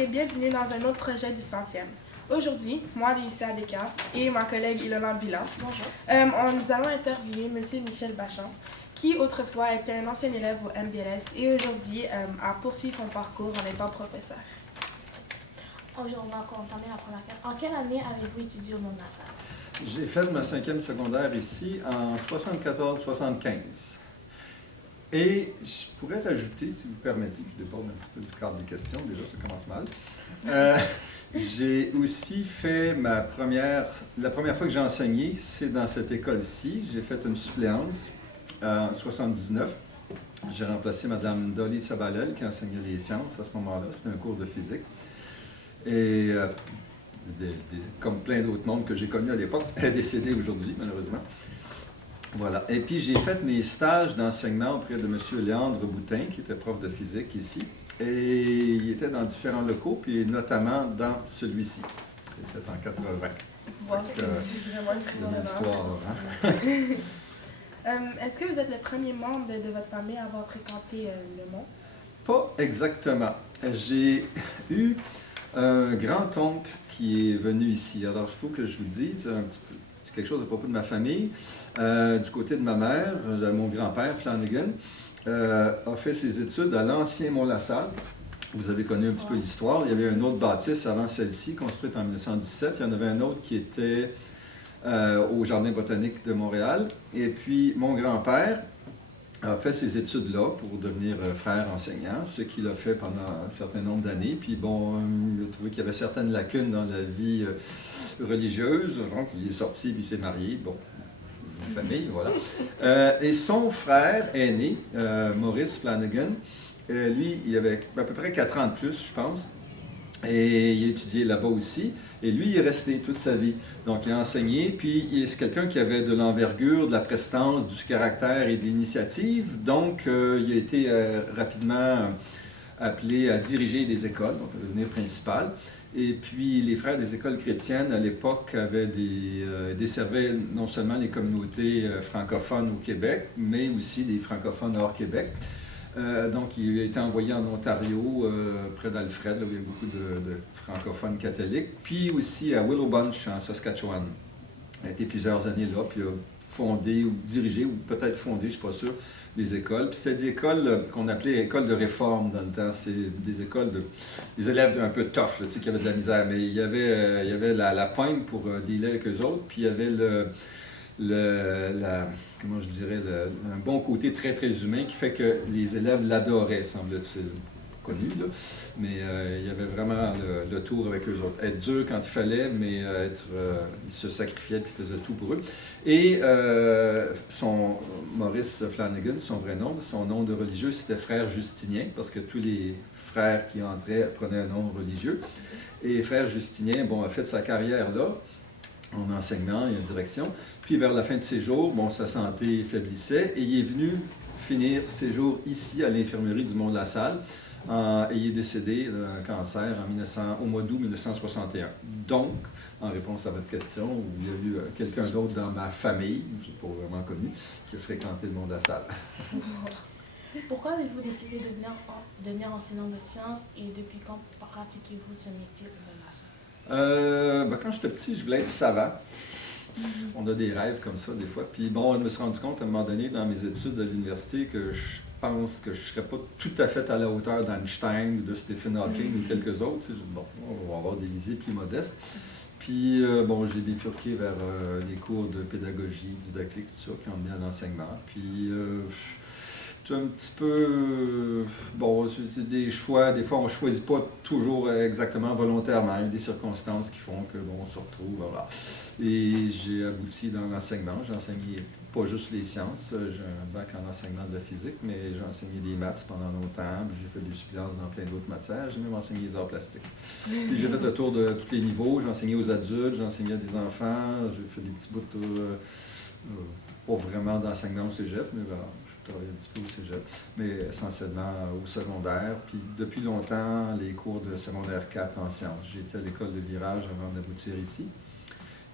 et bienvenue dans un autre projet du 100e. Aujourd'hui, moi, Alicia Descartes, et ma collègue Ilona Bila, nous allons interviewer M. Michel Bachand, qui autrefois était un ancien élève au MDLS et aujourd'hui a poursuivi son parcours en étant professeur. Aujourd'hui, on va entamer la première question. En quelle année avez-vous étudié au Monde de la Salle? J'ai fait ma 5e secondaire ici en 74-75. Et je pourrais rajouter, si vous permettez, je déborde un petit peu du cadre des questions, déjà ça commence mal. J'ai aussi fait la première fois que j'ai enseigné, c'est dans cette école-ci. J'ai fait une suppléance en 79. J'ai remplacé Mme Dolly Sabalel qui enseignait les sciences à ce moment-là. C'était un cours de physique. Et comme plein d'autres mondes que j'ai connus à l'époque, elle est décédée aujourd'hui, malheureusement. Voilà. Et puis, j'ai fait mes stages d'enseignement auprès de M. Léandre Boutin, qui était prof de physique ici. Et il était dans différents locaux, puis notamment dans celui-ci. J'ai fait en 80. Voilà, c'est vraiment une histoire, hein? Est-ce que vous êtes le premier membre de votre famille à avoir fréquenté le Mont? Pas exactement. J'ai eu un grand-oncle qui est venu ici. Alors, il faut que je vous dise un petit peu quelque chose à propos de ma famille. Du côté de ma mère, mon grand-père, Flanagan, a fait ses études à l'ancien Mont-la-Salle. Vous avez connu un petit peu l'histoire. Il y avait une autre bâtisse avant celle-ci, construite en 1917. Il y en avait un autre qui était au Jardin botanique de Montréal. Et puis, mon grand-père a fait ses études là pour devenir frère enseignant, ce qu'il a fait pendant un certain nombre d'années. Puis bon, il a trouvé qu'il y avait certaines lacunes dans la vie religieuse, donc il est sorti, puis il s'est marié, bon, une famille, voilà. Et son frère aîné, Maurice Flanagan, lui, il avait à peu près 4 ans de plus, je pense, et il a étudié là-bas aussi, et lui, il est resté toute sa vie. Donc, il a enseigné, puis c'est quelqu'un qui avait de l'envergure, de la prestance, du caractère et de l'initiative. Donc, il a été rapidement appelé à diriger des écoles, donc à devenir principal. Et puis, les frères des écoles chrétiennes, à l'époque, desservaient non seulement les communautés francophones au Québec, mais aussi les francophones hors Québec. Donc, il a été envoyé en Ontario, près d'Alfred, là où il y a beaucoup de francophones catholiques, puis aussi à Willow Bunch, en Saskatchewan. Il a été plusieurs années là, puis il a fondé, ou dirigé, ou peut-être fondé, je ne suis pas sûr, des écoles. Puis c'était des écoles qu'on appelait écoles de réforme dans le temps. C'est des écoles des élèves un peu tough, là, qui avaient de la misère. Mais il y avait la pointe pour dealer avec eux autres, puis il y avait comment je dirais, un bon côté très, très humain qui fait que les élèves l'adoraient, semble-t-il. Connu, là. Mais il y avait vraiment le tour avec eux autres. Être dur quand il fallait, mais il se sacrifiait puis faisait tout pour eux. Et Maurice Flanagan, son vrai nom, son nom de religieux, c'était Frère Justinien, parce que tous les frères qui entraient prenaient un nom religieux. Et Frère Justinien, bon, a fait sa carrière là, en enseignement et en direction. Puis vers la fin de ses jours, bon, sa santé faiblissait et il est venu finir ses jours ici à l'infirmerie du Mont-de-la-Salle et il est décédé d'un cancer au mois d'août 1961. Donc, en réponse à votre question, il y a eu quelqu'un d'autre dans ma famille, je ne suis pas vraiment connu, qui a fréquenté le Mont-de-la-Salle. Pourquoi avez-vous décidé de devenir enseignant de sciences et depuis quand pratiquez-vous ce métier au Mont-de-la-Salle? Quand j'étais petit, je voulais être savant. On a des rêves comme ça des fois. Puis bon, je me suis rendu compte à un moment donné dans mes études à l'université que je pense que je ne serais pas tout à fait à la hauteur d'Einstein ou de Stephen Hawking ou quelques autres. Bon, on va avoir des visées plus modestes. Puis bon, j'ai bifurqué vers les cours de pédagogie, didactique, tout ça, qui ont mis à l'enseignement. Puis un petit peu, bon, c'est des choix, des fois on ne choisit pas toujours exactement volontairement, il y a des circonstances qui font que, bon, on se retrouve, voilà. Et j'ai abouti dans l'enseignement, j'ai enseigné pas juste les sciences, j'ai un bac en enseignement de la physique, mais j'ai enseigné des maths pendant longtemps, j'ai fait des suppléances dans plein d'autres matières, j'ai même enseigné les arts plastiques. Puis j'ai fait le tour de tous les niveaux, j'ai enseigné aux adultes, j'ai enseigné à des enfants, j'ai fait des petits bouts pas vraiment d'enseignement au cégep, mais voilà. Un petit peu au cégep, mais essentiellement au secondaire. Puis depuis longtemps, les cours de secondaire 4 en sciences. J'ai été à l'école de virage avant d'aboutir ici.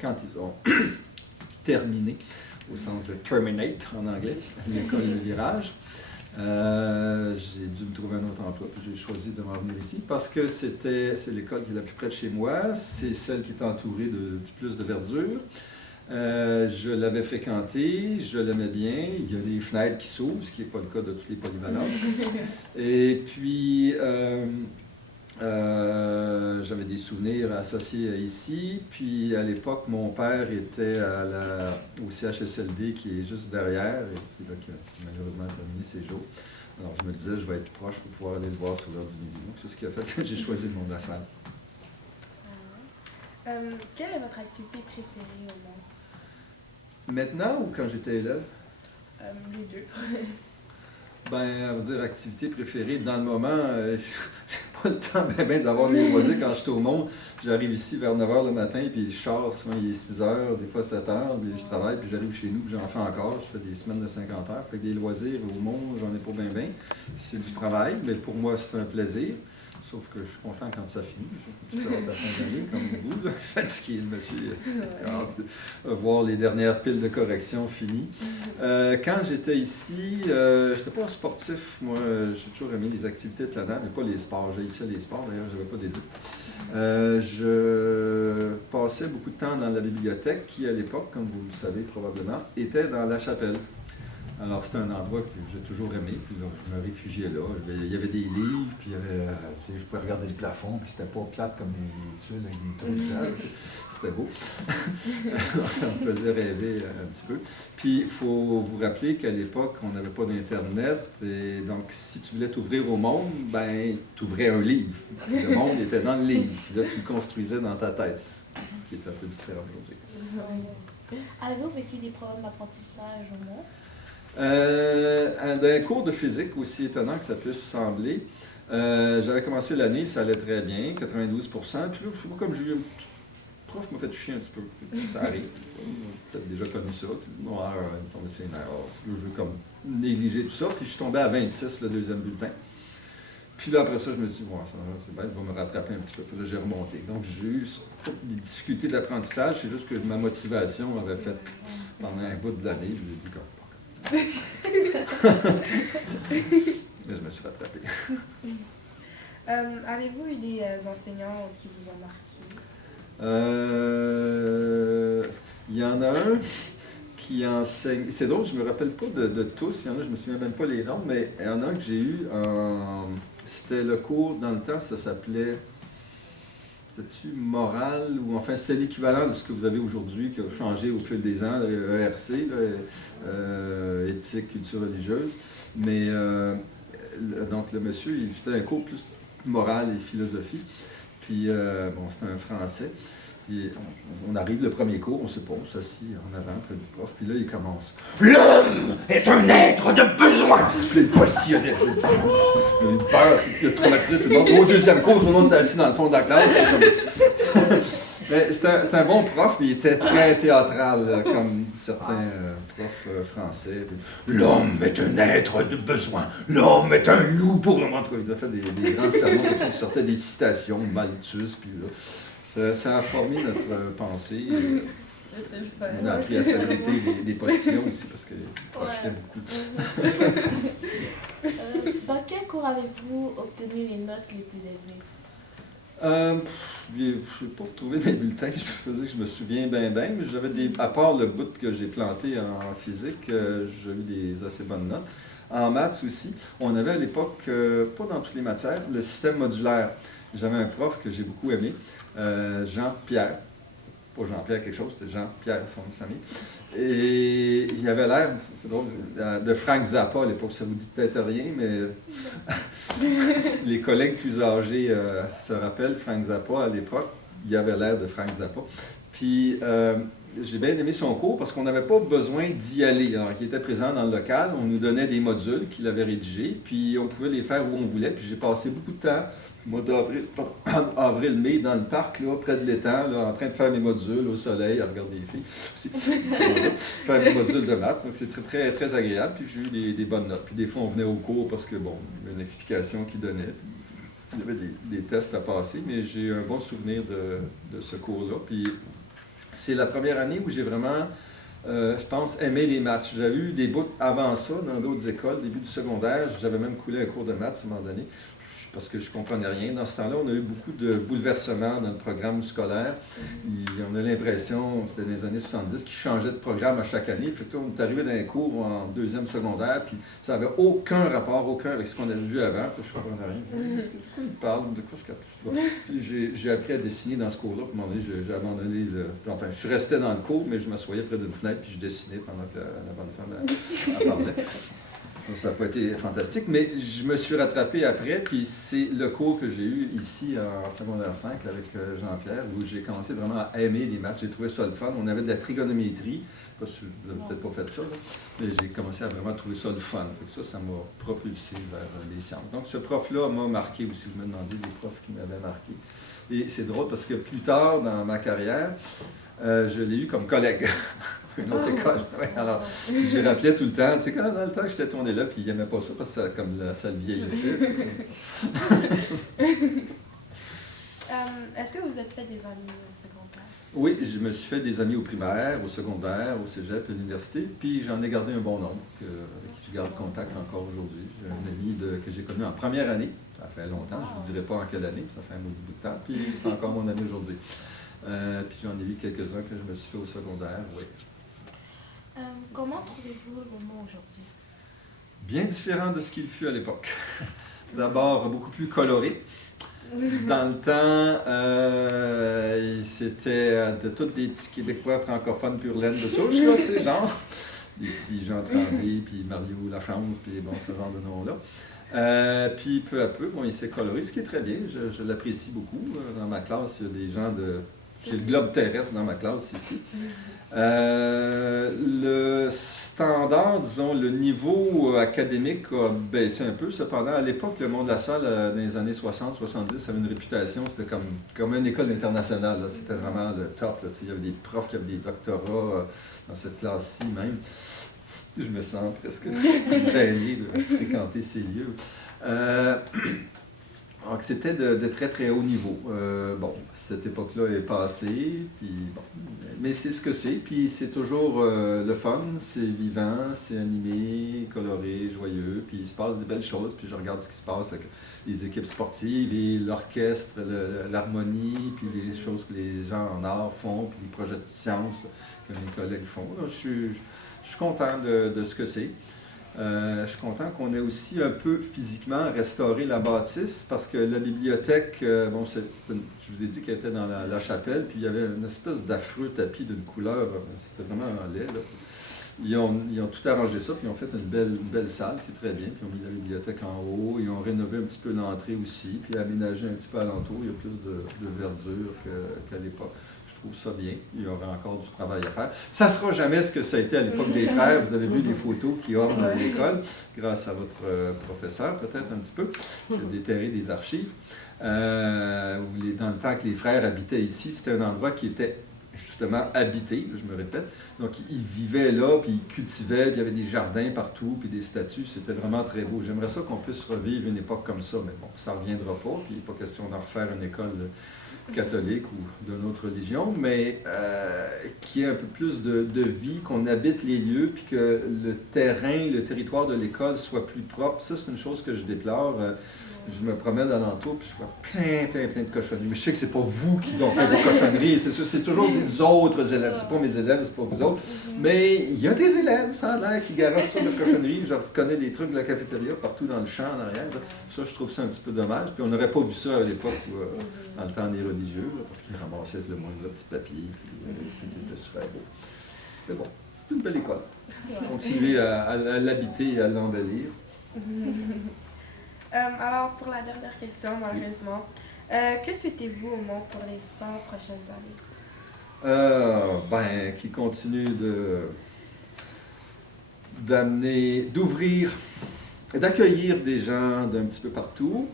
Quand ils ont terminé, au sens de terminate en anglais, l'école de virage, J'ai dû me trouver un autre emploi, puis j'ai choisi de m'en venir ici parce que c'est l'école qui est la plus près de chez moi, c'est celle qui est entourée de plus de verdure. Je l'avais fréquentée, je l'aimais bien, il y a des fenêtres qui s'ouvrent, ce qui n'est pas le cas de tous les polyvalents. Et puis, j'avais des souvenirs associés ici. Puis à l'époque, mon père était au CHSLD qui est juste derrière et puis là, qui a malheureusement terminé ses jours. Alors je me disais, je vais être proche pour pouvoir aller le voir sur l'heure du midi. Donc c'est ce qui a fait que j'ai choisi le monde de la salle. Quelle est votre activité préférée au monde? Maintenant ou quand j'étais élève? Les deux. Ben, on va dire activité préférée. Dans le moment, j'ai pas le temps ben d'avoir des loisirs quand je suis au monde. J'arrive ici vers 9 h le matin, puis je sors, souvent il est 6 h, des fois 7 h, puis je travaille, puis j'arrive chez nous, puis j'en fais encore. Je fais des semaines de 50 heures. Fait que des loisirs au monde, j'en ai pas bien. C'est du travail, mais pour moi, c'est un plaisir. Sauf que je suis content quand ça finit. J'ai une petite hâte à la fin d'année, comme vous. Fatigué, le monsieur. J'ai hâte de voir les dernières piles de correction finies. Quand j'étais ici, j'étais pas sportif. Moi, j'ai toujours aimé les activités de plein air, mais pas les sports. J'ai ici les sports, d'ailleurs, je n'avais pas d'éduc. Je passais beaucoup de temps dans la bibliothèque, qui à l'époque, comme vous le savez probablement, était dans la chapelle. Alors, c'était un endroit que j'ai toujours aimé, puis là, je me réfugiais là. Il y avait des livres, puis il y avait, je pouvais regarder le plafond, puis c'était pas plate comme les tuiles avec des trous de plage. C'était beau. Alors, ça me faisait rêver un petit peu. Puis, il faut vous rappeler qu'à l'époque, on n'avait pas d'Internet, et donc, si tu voulais t'ouvrir au monde, ben, tu ouvrais un livre. Le monde était dans le livre, puis là, tu le construisais dans ta tête, ce qui est un peu différent aujourd'hui. Avez-vous vécu des problèmes d'apprentissage au monde? Dans un cours de physique, aussi étonnant que ça puisse sembler, j'avais commencé l'année, ça allait très bien, 92%, puis là, je sais pas, comme j'ai eu un petit prof m'a fait chier un petit peu, ça arrive, peut-être déjà connu ça, noir, tombé sur une erreur, là, j'ai comme négligé tout ça, puis je suis tombé à 26, le deuxième bulletin. Puis là, après ça, je me suis dit, bon, c'est bien, je vais me rattraper un petit peu. Puis là, j'ai remonté. Donc, j'ai eu des difficultés d'apprentissage, c'est juste que ma motivation avait fait pendant un bout de l'année, je lui ai dit, mais je me suis rattrapé. Avez-vous eu des enseignants qui vous ont marqué? Il y en a un qui enseigne. C'est drôle, je ne me rappelle pas de tous. Il y en a, je ne me souviens même pas les noms, mais il y en a un que j'ai eu c'était le cours, dans le temps, ça s'appelait. C'était-tu morale ou enfin c'était l'équivalent de ce que vous avez aujourd'hui qui a changé au fil des ans, ERC, éthique, culture religieuse. Mais donc le monsieur, c'était un cours plus morale et philosophie. Puis bon, c'était un français. Puis on arrive le premier cours, on se pose assis en avant près du prof, puis là il commence. L'homme est un être de besoin! Puis il questionnait. Il a eu peur, il a traumatisé tout le monde. Au deuxième cours, tout le monde était assis dans le fond de la classe. C'était un bon prof, mais il était très théâtral, là, comme certains profs français. L'homme est un être de besoin. L'homme est un loup pour le monde. Il a fait des grands sermons qui sortaient des citations, Malthus, puis là. Ça a formé notre pensée. On a appris à s'arrêter des postillons aussi parce qu'ils projetaient beaucoup. Dans quel cours avez-vous obtenu les notes les plus élevées? Je n'ai pas retrouvé mes bulletins, je faisais que je me souviens bien, mais j'avais à part le bout que j'ai planté en physique, j'ai eu des assez bonnes notes. En maths aussi, on avait à l'époque, pas dans toutes les matières, le système modulaire. J'avais un prof que j'ai beaucoup aimé, Jean-Pierre. Pas Jean-Pierre quelque chose, c'était Jean-Pierre, son nom de famille. Et il avait l'air, c'est drôle, de Frank Zappa à l'époque. Ça vous dit peut-être rien, mais les collègues plus âgés se rappellent, Frank Zappa à l'époque, il avait l'air de Frank Zappa. Puis j'ai bien aimé son cours parce qu'on n'avait pas besoin d'y aller. Alors, il était présent dans le local, on nous donnait des modules qu'il avait rédigés, puis on pouvait les faire où on voulait. Puis j'ai passé beaucoup de temps, mois d'avril, avril-mai, dans le parc, là, près de l'étang, là, en train de faire mes modules au soleil, à regarder les filles aussi, faire mes modules de maths. Donc c'est très, très, très agréable, puis j'ai eu des bonnes notes. Puis des fois, on venait au cours parce que, bon, il y avait une explication qu'il donnait. Il y avait des tests à passer, mais j'ai eu un bon souvenir de ce cours-là. Puis c'est la première année où j'ai vraiment je pense, aimer les maths. J'avais eu des bouts avant ça, dans d'autres écoles, début du secondaire. J'avais même coulé un cours de maths à un moment donné, parce que je ne comprenais rien. Dans ce temps-là, on a eu beaucoup de bouleversements dans le programme scolaire. On a l'impression, c'était dans les années 70, qu'ils changeaient de programme à chaque année. Fait que là, on est arrivé dans un cours en deuxième secondaire, puis ça n'avait aucun rapport, aucun avec ce qu'on avait vu avant. Puis je ne comprenais rien. De quoi il parle? De quoi je capte? Puis j'ai appris à dessiner dans ce cours-là. Puis à un moment donné, j'ai abandonné. Enfin, je restais dans le cours, mais je m'assoyais près d'une fenêtre, puis je dessinais pendant que la bonne femme elle parlait. Donc, ça n'a pas été fantastique, mais je me suis rattrapé après, puis c'est le cours que j'ai eu ici en secondaire 5 avec Jean-Pierre, où j'ai commencé vraiment à aimer les maths. J'ai trouvé ça le fun. On avait de la trigonométrie. Je ne sais pas si vous n'avez peut-être pas fait ça, là, mais j'ai commencé à vraiment trouver ça le fun. Ça m'a propulsé vers les sciences. Donc, ce prof-là m'a marqué aussi. Vous me demandez des profs qui m'avaient marqué. Et c'est drôle parce que plus tard dans ma carrière, je l'ai eu comme collègue. Une autre école. Ouais, alors, je le rappelais tout le temps. Tu sais, quand dans le temps que j'étais tourné là, puis il n'aimait pas ça parce que ça le vieillissait. Est-ce que vous êtes fait des amis au secondaire? Oui, je me suis fait des amis au primaire, au secondaire, au cégep, à l'université, puis j'en ai gardé un bon nombre avec qui je garde contact encore aujourd'hui. J'ai un ami que j'ai connu en première année, ça fait longtemps, je ne vous dirai pas en quelle année, ça fait un maudit bout de temps, puis c'est encore mon ami aujourd'hui. Puis j'en ai vu quelques-uns que je me suis fait au secondaire, oui. Comment trouvez-vous le moment aujourd'hui? Bien différent de ce qu'il fut à l'époque. D'abord, beaucoup plus coloré. Dans le temps, c'était de tous des petits Québécois francophones pur laine de souche, là, tu sais, genre. Des petits Jean Tremblay, puis Mario Lachance, puis bon, ce genre de noms-là. Puis peu à peu, bon, il s'est coloré, ce qui est très bien, je l'apprécie beaucoup. Dans ma classe, il y a des gens de... J'ai le globe terrestre dans ma classe ici. Le standard, disons, le niveau académique a baissé un peu. Cependant, à l'époque, le monde de la salle, dans les années 60-70, avait une réputation, c'était comme une école internationale. Là. C'était vraiment le top. Là. Il y avait des profs qui avaient des doctorats dans cette classe-ci même. Je me sens presque gêné de fréquenter ces lieux. Donc, c'était de très, très haut niveau. Bon, cette époque-là est passée, puis bon, mais c'est ce que c'est, puis c'est toujours le fun, c'est vivant, c'est animé, coloré, joyeux, puis il se passe des belles choses, puis je regarde ce qui se passe avec les équipes sportives et l'orchestre, l'harmonie, puis les choses que les gens en art font, puis les projets de science que mes collègues font. Là, je suis content de ce que c'est. Je suis content qu'on ait aussi un peu physiquement restauré la bâtisse parce que la bibliothèque, je vous ai dit qu'elle était dans la chapelle, puis il y avait une espèce d'affreux tapis d'une couleur, c'était vraiment laid. Là. Ils ont tout arrangé ça, puis ils ont fait une belle salle, c'est très bien, puis ils ont mis la bibliothèque en haut, ils ont rénové un petit peu l'entrée aussi, puis aménagé un petit peu alentour, il y a plus de verdure qu'à l'époque. Je trouve ça bien. Il y aura encore du travail à faire. Ça ne sera jamais ce que ça a été à l'époque des frères. Vous avez vu des photos qui ornent l'école, grâce à votre professeur, peut-être un petit peu, qui a déterré des archives. Dans le temps que les frères habitaient ici, c'était un endroit qui était justement habité, je me répète. Donc, ils vivaient là, puis ils cultivaient, puis il y avait des jardins partout, puis des statues. C'était vraiment très beau. J'aimerais ça qu'on puisse revivre une époque comme ça, mais bon, ça ne reviendra pas, puis il n'est pas question d'en refaire une école catholique ou d'une autre religion, mais qui ait un peu plus de vie, qu'on habite les lieux, puis que le terrain, le territoire de l'école soit plus propre. Ça, c'est une chose que je déplore. Je me promène alentour, puis je vois plein de cochonneries. Mais je sais que c'est pas vous qui faites des cochonneries, c'est sûr, c'est toujours des autres élèves. C'est pas mes élèves, c'est pas vous autres. Mais il y a des élèves, ça a l'air, qui garagent sur de cochonneries. Je reconnais des trucs de la cafétéria partout dans le champ en arrière. Là. Ça, je trouve ça un petit peu dommage. Puis on n'aurait pas vu ça à l'époque, dans le temps des religieux, là, parce qu'ils ramassaient le moindre petit papier, puis ils étaient super beaux. Mais bon, c'est une belle école. Continuez à l'habiter et à l'embellir. Alors, pour la dernière question, malheureusement, que souhaitez-vous au monde pour les 100 prochaines années? Qui continue d'ouvrir, d'accueillir des gens d'un petit peu partout,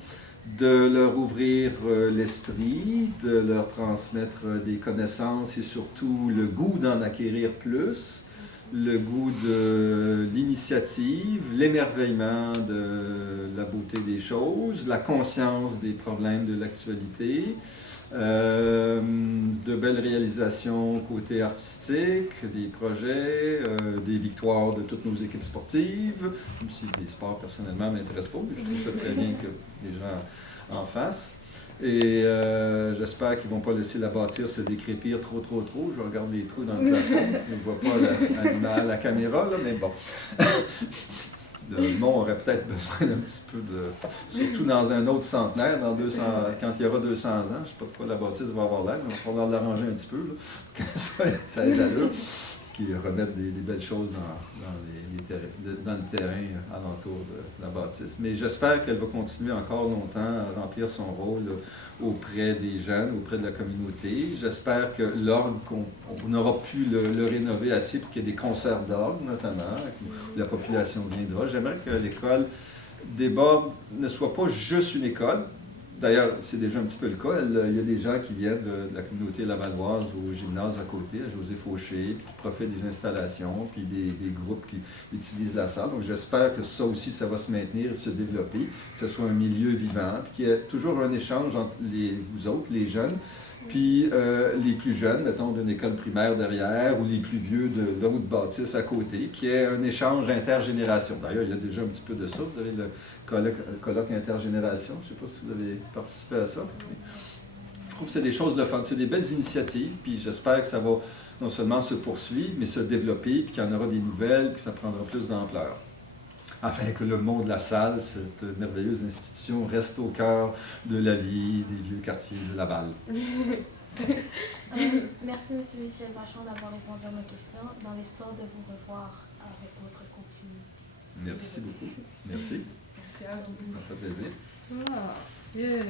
de leur ouvrir l'esprit, de leur transmettre des connaissances et surtout le goût d'en acquérir plus, le goût de l'initiative, l'émerveillement de la beauté des choses, la conscience des problèmes de l'actualité, de belles réalisations côté artistique, des projets, des victoires de toutes nos équipes sportives, même si les sports personnellement ne m'intéressent pas, mais je trouve ça très bien que les gens en fassent. Et j'espère qu'ils ne vont pas laisser la bâtisse se décrépir trop. Je regarde les trous dans le plafond. Je ne vois pas la caméra, là, mais bon. Le monde aurait peut-être besoin d'un petit peu de... Surtout dans un autre centenaire, quand il y aura 200 ans. Je ne sais pas de quoi la bâtisse va avoir l'air, mais il va falloir l'arranger un petit peu, là, pour que ça aide l'allure. Qui remettent des belles choses dans le terrain alentour de la bâtisse. Mais j'espère qu'elle va continuer encore longtemps à remplir son rôle auprès des jeunes, auprès de la communauté. J'espère que l'orgue, on aura pu le rénover assez pour qu'il y ait des concerts d'orgue, notamment, où la population viendra. J'aimerais que l'école des Bordes ne soit pas juste une école. D'ailleurs, c'est déjà un petit peu le cas. Il y a des gens qui viennent de la communauté lavalloise au gymnase à côté, à José Fauché, puis qui profitent des installations, puis des groupes qui utilisent la salle. Donc j'espère que ça aussi, ça va se maintenir et se développer, que ce soit un milieu vivant, puis qu'il y ait toujours un échange entre vous autres, les jeunes, puis les plus jeunes, mettons, d'une école primaire derrière, ou les plus vieux de l'autre bâtisse à côté, qui est un échange intergénération. D'ailleurs, il y a déjà un petit peu de ça. Vous avez le colloque intergénération. Je ne sais pas si vous avez participé à ça. Je trouve que c'est des choses de fun. C'est des belles initiatives, puis j'espère que ça va non seulement se poursuivre, mais se développer, puis qu'il y en aura des nouvelles, puis que ça prendra plus d'ampleur. Afin que le monde de la salle, cette merveilleuse institution, reste au cœur de la vie des vieux quartiers de Laval. Merci, M. Michel Bachand, d'avoir répondu à nos questions. Dans l'espoir de vous revoir avec votre contenu. Merci beaucoup. Merci. Merci à vous. Ça fait plaisir. Ah, yeah.